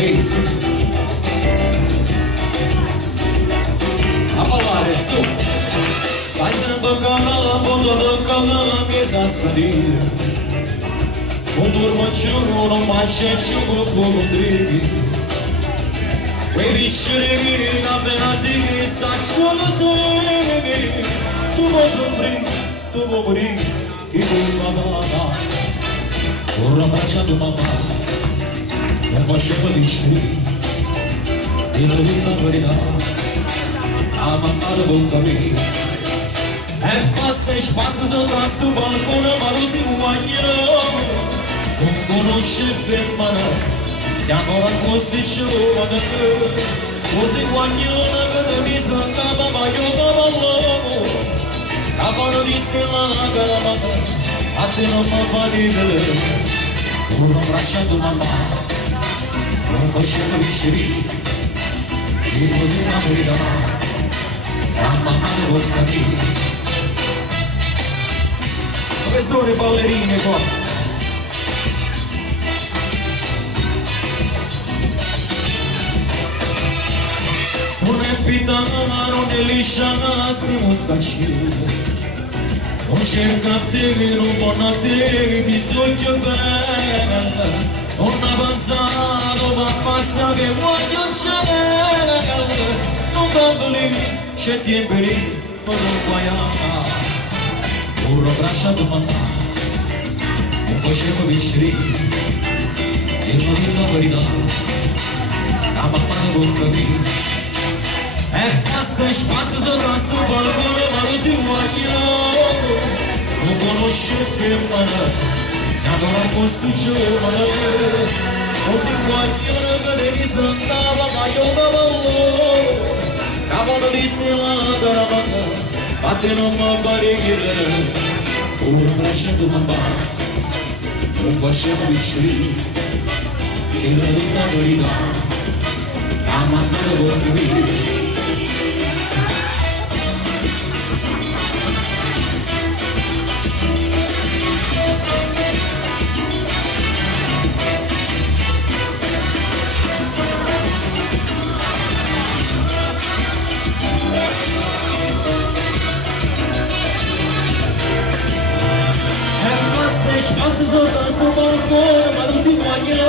paese. A parlare su, fai sempre campo da campo che sa salire. Un durmo giù, non mangia giù, fuoco dritti. Quei vicini appena ti sacciano soli. Tu vuoi soffrire, tu vuoi morire, chi tu mamma. Ora facciamo mamma, non facciamo vicini. E non dico la verità, a mamma la bocca mia. E passa e spazza sopra sul balcone, ma lo si guagna. Non conosce fermare. Siamo così giovani, così guaglione che mi sentava ma io cavallo. Cavolo di stella la caramata, a te non mi fa ridere. Un abbracciato mamma, non facciamo vicini. Io di una verità, a mamma devo capire. Dove sono le ballerine qua? Pitano deliciosa siamo saciati. Non cerca te che non buona te bisogno bene. Non avanzato ma passa che voglio c'è. Non bamboli c'è tempo lì non guaiamo. Un abbracciato mamma, un facciamo vicini. E non dico la verità, la mamma non capire. E passa e spazza sopra sul balcone ma lo si guagna. Non conosce fermare, siamo così giovani. Così guagna che devi sentava ma io cavallo. Cavolo di stella la caramata, ma te non mi fa ridere. Un abbracciato mamma, un facciamo vicini. E la tutta verità, la mamma devo capire. Passa sopra sul balcone ma non si guagna.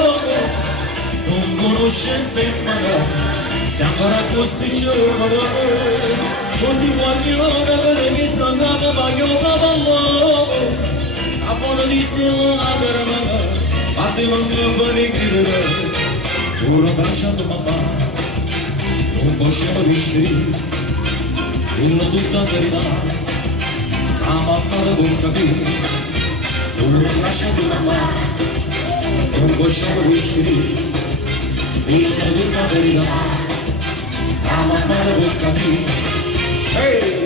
Non conosce fermare, siamo ancora così giovani. Così guaglione che devi sentare ma io cavallo. A buona di stella la caramata, ma te non mi fa ridere. Un abbracciato mamma, un facciamo vicini. E la tutta verità, la mamma devo capire. Un abbracciato mamma, un facciamo vicini. E la tutta verità, la mamma devo capire. Hey!